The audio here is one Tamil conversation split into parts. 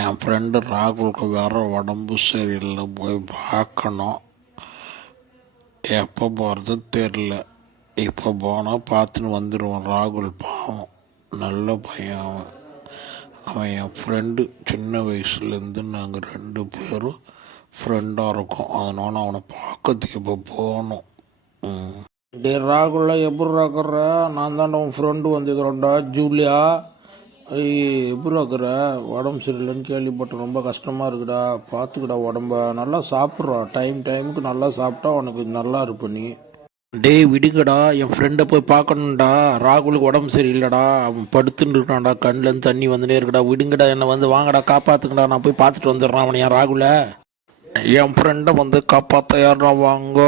என் ஃப்ரெண்டு ராகுலுக்கு வேறு உடம்பு சரியில்லை, போய் பார்க்கணும். எப்போ போகிறதுன்னு தெரில. இப்போ போனால் பார்த்துன்னு வந்துடுவான். ராகுல் பாவம், நல்ல பையன் அவன். அவன் என் ஃப்ரெண்டு. சின்ன வயசுலேருந்து நாங்கள் 2 பேரும் ஃப்ரெண்டாக இருக்கோம். அதனால் அவனை பார்க்கறதுக்கு இப்போ போகணும். டே ராகுல, எப்படி ராக்குற? நான் தாண்டா உன் ஃப்ரெண்டு வந்துக்கிறோண்டா, ஜூலியா. எப்படி இருக்கிற? உடம்பு சரியில்லைன்னு கேள்விப்பட்டு ரொம்ப கஷ்டமாக இருக்குடா. பார்த்துக்கடா உடம்ப. நல்லா சாப்பிட்றா, டைமுக்கு நல்லா சாப்பிட்டா உனக்கு நல்லா இருப்ப நீ. டேய் விடுங்கடா, என் ஃப்ரெண்டை போய் பார்க்கணும்டா. ராகுலுக்கு உடம்பு சரியில்லைடா, அவன் படுத்துன்னு இருக்கான்டா, கண்ணிலேருந்து தண்ணி வந்துனே இருக்குடா. விடுங்கடா, என்னை வந்து வாங்கடா, காப்பாற்றுங்கடா, நான் போய் பார்த்துட்டு வந்துடுறான் அவனை. என் ராகுல, என் ஃப்ரெண்டை வந்து காப்பாற்ற யாரா? வாங்க,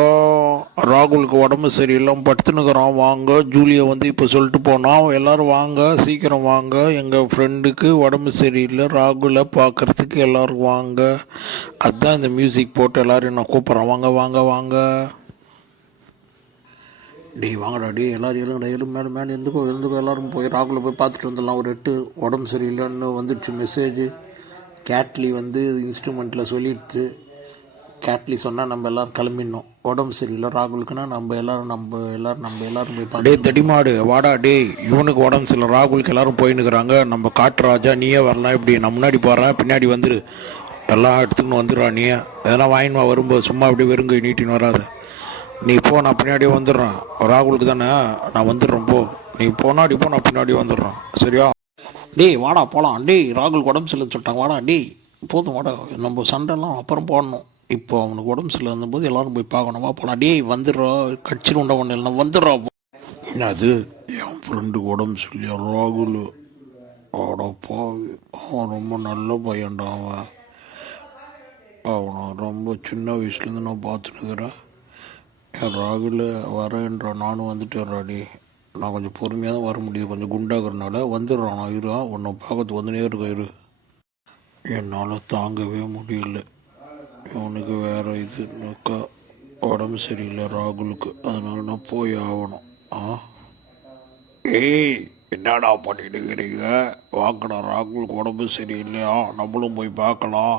ராகுலுக்கு உடம்பு சரியில்லாமல் படுத்துனுக்குறான், வாங்க. ஜூலியை வந்து இப்போ சொல்லிட்டு போனான். எல்லோரும் வாங்க, சீக்கிரம் வாங்க. எங்கள் ஃப்ரெண்டுக்கு உடம்பு சரியில்லை, ராகுலை பார்க்குறதுக்கு எல்லோரும் வாங்க. அதுதான் இந்த மியூசிக் போட்டு எல்லோரும் நான் கூப்பிட்றேன். வாங்க வாங்க வாங்க. டேய் வாங்கடா, டே எல்லோரும் எழுங்கடா, மேலே எழுந்துக்கோ எல்லோரும் போய் ராகுலை போய் பார்த்துட்டு வந்துடலாம். ஒரு 8 உடம்பு சரியில்லைன்னு வந்துடுச்சு மெசேஜ். கேட்லி வந்து இன்ஸ்ட்ருமெண்ட்டில் சொல்லிடுச்சு. கேட்லி சொன்னால் நம்ம எல்லோரும் கிளம்பிடணும். உடம்பு சரியில்லை ராகுலுக்குன்னா நம்ம எல்லோரும் போய் பார்த்து. டே தடிமாடு வாடா, டே இவனுக்கு உடம்பு சரியில்லை, ராகுலுக்கு எல்லோரும் போயின்னுக்குறாங்க. நம்ம காட்டு ராஜா, நீயே வரலாம். இப்படி நான் முன்னாடி போகிறேன், பின்னாடி வந்துரு. எல்லாம் எடுத்துக்கின்னு வந்துடுறா. நீ எதனா வாங்கினுவா வரும்போது. சும்மா அப்படி வெறுங்க நீட்டின்னு வராத. நீ போ, நான் பின்னாடியே வந்துடுறேன். ராகுலுக்கு தானே, நான் வந்துடுறேன். போ, நீ போனாடி போ, நான் பின்னாடி வந்துடுறேன். சரியா? டேய் வாடா போகலாம். டேய் ராகுலுக்கு உடம்பு சரியில்லைன்னு சொல்லிட்டாங்க, வாடா. டேய் போதும் வாடா, நம்ம சண்டைலாம் அப்புறம் போடணும். இப்போ அவனுக்கு உடம்பு சரியில்லை இருந்தபோது எல்லோரும் போய் பார்க்கணுமா? போகலாம். டேய் வந்துடுறோம், கட்சியில் உண்டா ஒன்று இல்லைன்னா வந்துடுறோம். என்னது, என் ஃப்ரெண்டுக்கு உடம்பு சரியில்லையா? ராகுல் அடப்பா, அவன் ரொம்ப நல்ல பையன்டா. அவனை ரொம்ப சின்ன வயசுலேருந்து நான் பார்த்துனுக்கிறேன். என் ராகுல் வரேன்றான், நானும் வந்துட்டேன்றாடி. நான் கொஞ்சம் பொறுமையாக தான் வர முடியுது, கொஞ்சம் குண்டாகிறனால வந்துடுறான். நான் உன்னை பார்க்கறதுக்கு வந்துனே இருக்க என்னால் தாங்கவே முடியல. இவனுக்கு வேறு இதுனாக்கா உடம்பு சரியில்லை ராகுலுக்கு, அதனால நான் போய் ஆகணும். ஏய் என்னடா பண்ணிட்டுக்கிறீங்க? வாங்கடா, ராகுலுக்கு உடம்பு சரியில்லையா, நம்மளும் போய் பார்க்கலாம்.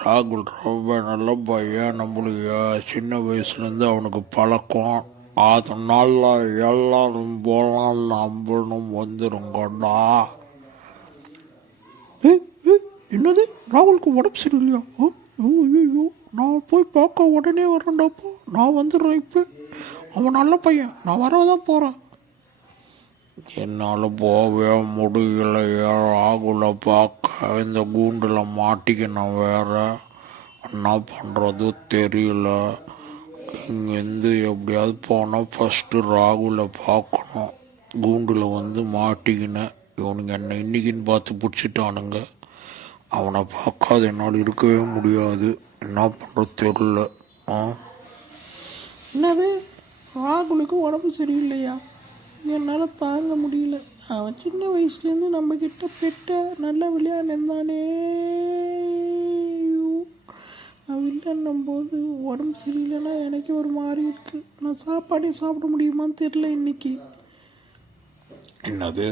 ராகுல் ரொம்ப நல்ல பையன், நம்மளுக்கு சின்ன வயசுலேருந்து அவனுக்கு பழக்கம். அதனால எல்லாரும் போகலாம், நம்மளும் வந்துருங்கடா. என்னது, ராகுலுக்கு உடம்பு சரியில்லையா? ஐயோ, நான் போய் பார்க்க உடனே வரேன்டாப்பா. நான் வந்துடுறேன் இப்போ. அவன் நல்ல பையன், நான் வரதான் போகிறேன். என்னால் போகவே முடியல. ராகுலை பார்க்க இந்த கூண்டில் மாட்டிக்கணும். வேற என்ன பண்ணுறது தெரியல. இங்கேருந்து எப்படியாவது போனால் ஃபஸ்ட்டு ராகுலை பார்க்கணும். கூண்டில் வந்து மாட்டிக்கினேன். இவனுங்க என்னை இன்றைக்கின்னு பார்த்து பிடிச்சிட்டானுங்க. அவனை பார்க்காத என்னால் இருக்கவே முடியாது. என்ன பண்ணுறது தெரியல. என்னது, ராகுலுக்கு உடம்பு சரியில்லையா? என்னால் தாங்க முடியல. அவன் சின்ன வயசுலேருந்து நம்மக்கிட்ட பெட்ட நல்லா விளையாடுந்தானே. அவன் இல்லைன்னும் போது உடம்பு சரியில்லைன்னா எனக்கு ஒரு மாதிரி இருக்குது. நான் சாப்பாடே சாப்பிட முடியுமான்னு தெரில இன்னைக்கு. என்னது,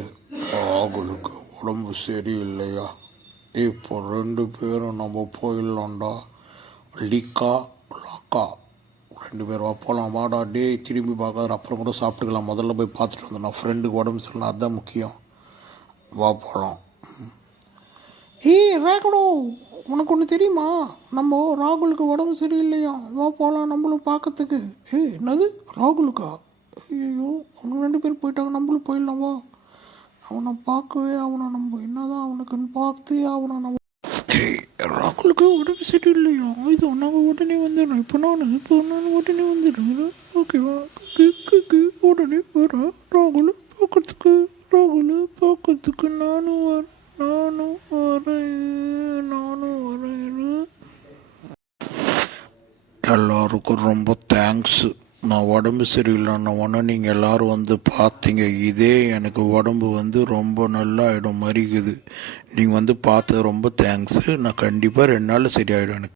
ராகுலுக்கு உடம்பு சரியில்லையா? இப்போ 2 பேரும் நம்ம போயிடலாம்டா. லிக்கா லாக்கா 2 பேர் போகலாம், வாடா. டே திரும்பி பார்க்காத, அப்புறம் கூட சாப்பிட்டுக்கலாம். முதல்ல போய் பார்த்துட்டு வந்தோம். ஃப்ரெண்டுக்கு உடம்பு சரியில்லை, அதுதான் முக்கியம். வா போகலாம். ஏய் ராகுலோ, உனக்கு ஒன்று தெரியுமா? நம்ம ராகுலுக்கு உடம்பு சரியில்லையா, வா போகலாம் நம்மளும் பார்க்கறதுக்கு. ஏய் என்னது, ராகுலுக்கா? ஐயோ, அவங்க 2 பேர் போயிட்டாங்க, நம்மளும் போயிடலாம் வா. அவனை பார்க்கவே அவனை நம்ம என்னதான் அவனுக்குன்னு பார்த்து அவனை நம்ம. ராகுலுக்கு உடம்பு சரியில்லையா? இது நாங்கள் உடனே வந்துடுறோம். இப்போ நான் உடனே வந்துடுறேன். ஓகேவா? உடனே போகிறேன். ராகுலை பார்க்கறதுக்கு நானும் வரேன். எல்லாருக்கும் ரொம்ப தேங்க்ஸு. நான் உடம்பு சரியில்லைன்ன உடனே நீங்கள் எல்லோரும் வந்து பார்த்தீங்க. இதே எனக்கு உடம்பு வந்து ரொம்ப நல்லா ஆகிடும் மறிக்குது. நீங்கள் வந்து பார்த்தது ரொம்ப தேங்க்ஸு. நான் கண்டிப்பாக 2 நாளில் சரியாயிடும் எனக்கு.